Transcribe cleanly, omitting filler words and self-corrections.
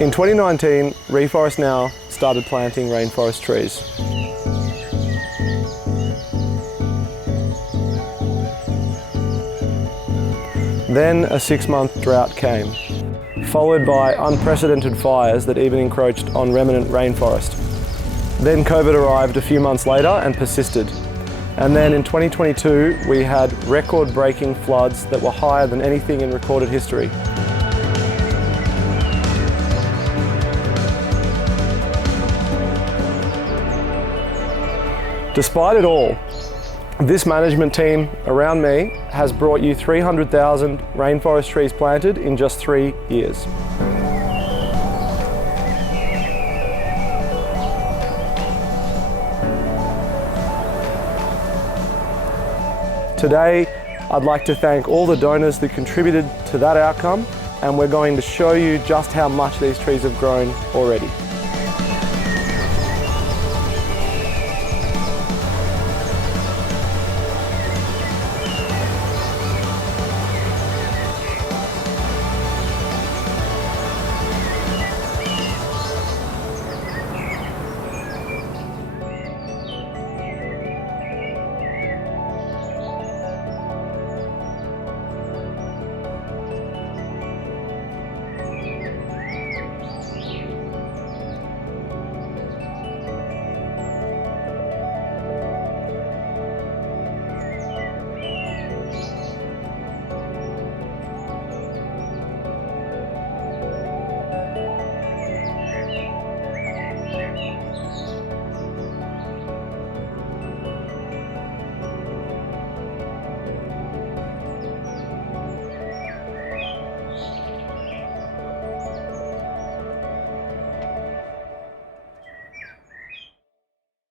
In 2019, Rainforest now started planting rainforest trees. Then a 6-month drought came, followed by unprecedented fires that even encroached on remnant rainforest. Then COVID arrived a few months later and persisted. And then in 2022, we had record-breaking floods that were higher than anything in recorded history. Despite it all, this management team around me has brought you 300,000 rainforest trees planted in just 3 years. Today, I'd like to thank all the donors that contributed to that outcome, and we're going to show you just how much these trees have grown already.